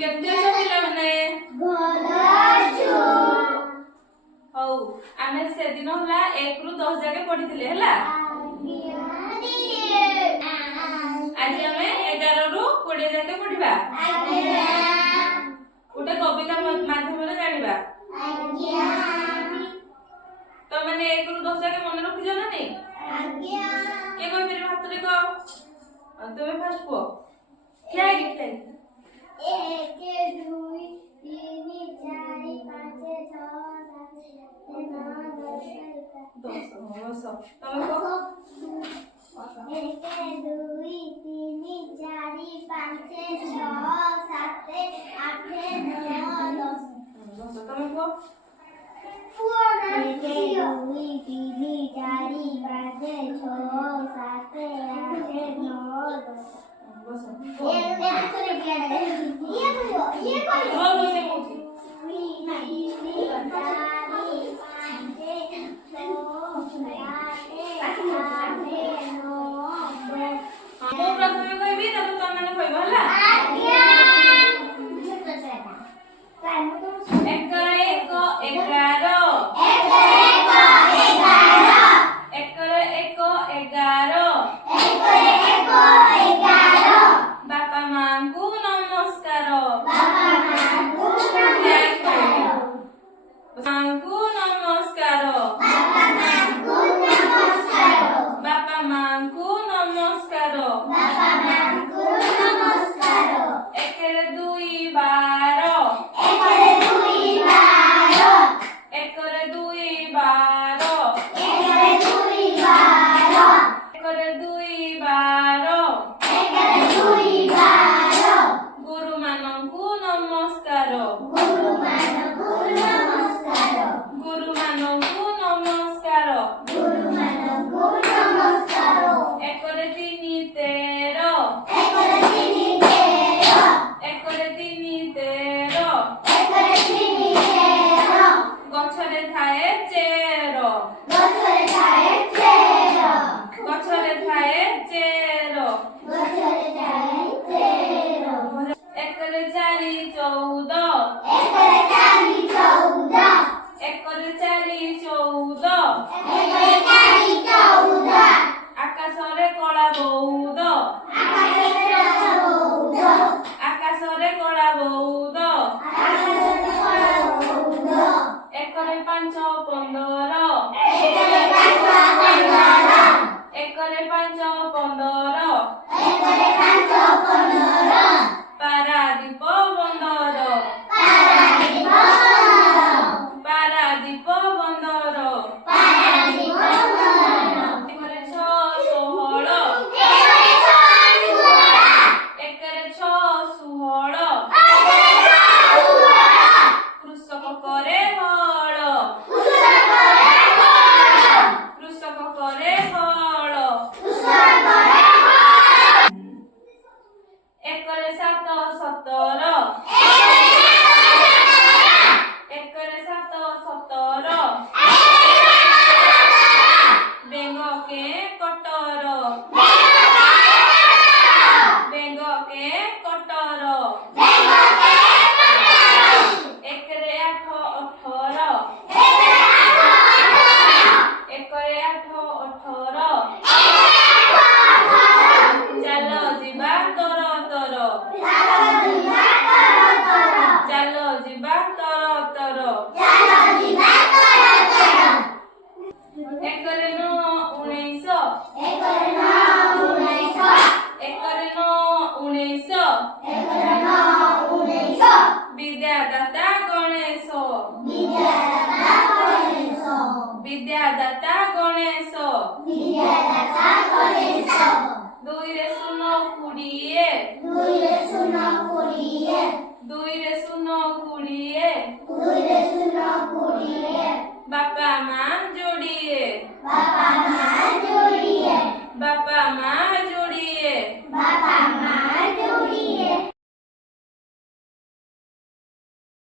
କେମିତି ଅଛ ପିଲାମାନେ? ହଉ ଆମେ ସେଦିନ ହେଲା 1 ରୁ 10 ଯାକେ ପଢିଥିଲେ ହେଲା। ଆଜି ଆମେ 11 ରୁ 20 ଯାକେ ପଢିବା। ଗୋଟେ କବିତା ମାଧ୍ୟମରେ ଜାଣିବା। ତମାନେ 1 ରୁ 10 ଯାକେ ମନେ ରଖିଛ ନା ନାହିଁ? କିଏ କହିପାରିବେ ହାତ ଦେଖ? ତୁମେ ଫାଷ୍ଟ କୁହ। ଠିଆ ହେଇକି 1 2 3 4 5 6 7 8 9 10 ତମେ କୁହ। 1 2 3 4 5 6 7 8 9 10 ତମେ କୁହ। 1 2 3 4 5 6 7 8 9 ପ୍ରଥମେ କହିବି ତାପରେ ତମେ କହିବ ହେଲା। 1 1 11 ବାପା ମାଙ୍କୁ ନମସ୍କାର। ମାଙ୍କୁ ନମସ୍କାର। ବାପା ମାଙ୍କୁ ନମସ୍କାର। 1 ରେ 2 12 1 ରେ 2 12 1 ରେ 2 12 ଗୁରୁମାନଙ୍କୁ ନମସ୍କାର। ଗୁରୁମାନଙ୍କୁ ନମସ୍କାର। 1 ରେ 3 13 1 ରେ 3 13 ଗଛରେ ଥାଏ ଚେର। ଗଛରେ ଥାଏ ଚେର। 1 ରେ 4 14 1 ରେ 4 14 ଆକାଶରେ କଳା ବଉଦ। ଆକାଶରେ କଳା ବଉଦ। 1 ରେ 5 15 1 ରେ 5 15 ପାରାଦୀପ ବନ୍ଦର। ପାରାଦୀପ ବନ୍ଦର। 1 ରେ 6 16 1 ରେ 6 16 କୃଷକ କରେ ହଳ। କୃଷକ କରେ ହଳ। 1 ରେ 7 17 1 ରେ 7 17 ବେଙ୍ଗ କେ କଟର। ବେଙ୍ଗ କେ କଟର। 1 ରେ 8 18 1 ରେ 8 18 ଚାଲ ଯିବା ତର ତର। ଚାଲ ଯିବା ତର ତର। 1 ରେ 9 19 1 ରେ 9 19 ବିଦ୍ୟାଦାତା ଗଣେଶ। ବିଦ୍ୟାଦାତା ଗଣେଶ। 2 ରେ 0 20 2 ରେ 0 20